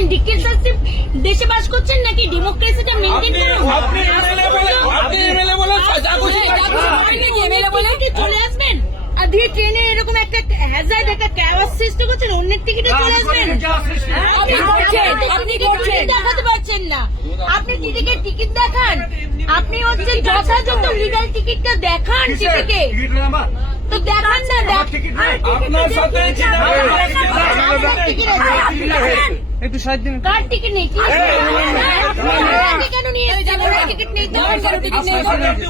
করছেন? ডিক্টেটরশিপ দেশে বাস করছেন নাকি ডেমোক্রেসিটা মেনটেন করুন আপনি এমএলএ বলে যা খুশি হ্যাঁ। হয় এমএলএ বলে কি চলে আসবেন? আর দিয়ে ট্রেনে এরকম একটা হ্যাজার্ড একটা ক্যাওয়াস সৃষ্টি করছেন অন্যের টিকিটে চলে আসবেন? হ্যাঁ, আপনি টিকিট দেখাতে পারছেন না। আপনি টিকিটের টিকিট দেখান। আপনি হচ্ছে যথাযথ লিগাল টিকিটটা দেখান টিকিটে তো দেখান না দেখ আপনার সাথে আপনার আছে একটু সাহায্য দিন কার টিকিট নেই কি কেন নিয়ে টিকিট নেই টিকিট নেই আপনি।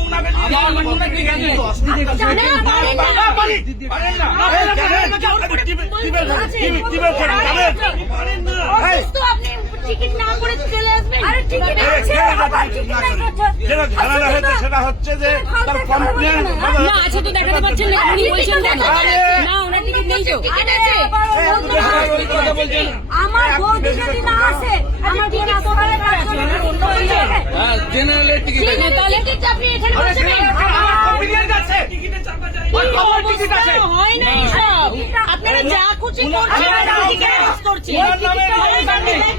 না, পারেন না। পারেন না। অসুস্থ আপনি টিকিট না করে চলে আসবেন আরে টিকিট আছে সেটা হচ্ছে যে তার কমপ্লেন না আছে তো দেখাতে পাচ্ছেন না উনি বলছেন না ওনার টিকিট নেই তো টিকিট আছে আমার বৌদি যদি না আসে আমার হ্যাঁ জেনারেলের টিকিট তাহলে টিকিট আপনি এখানে বসবেন কি অবস্থা? হয় না এসব আপনারা যা খুশি করছেন টিকিট করছেন। উনার নামে রিজার্ভেশন নেই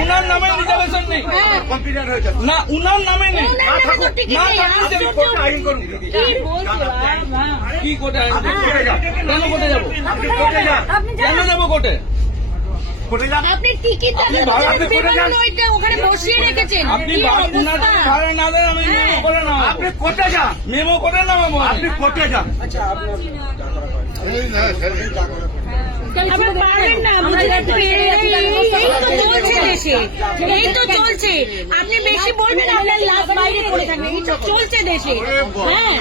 উনার নামে রিজার্ভেশন নেই। হ্যাঁ। কম্পিউটার হয়েছে না উনার নামে নেই। ওনার নামে না নেই। থাকলে যে আশ্চর্য। আইন করুন। কি বলছো বাবা? কি কোর্টে আইন করব? কেন কোর্টে যাব আপনি কেন যাব কোর্টে? আপনি টিকিট ওখানে বসিয়ে রেখেছেন। আপনি? ভাড়া না দেন আমি মেমো করে আপনি যান। মেমো। আপনি যান। পারবেন না, আপনি বেশি বলবেন আপনার লাভ বাইরে পড়ে থাকবে। এই তো চলছে। দেশে। হ্যাঁ।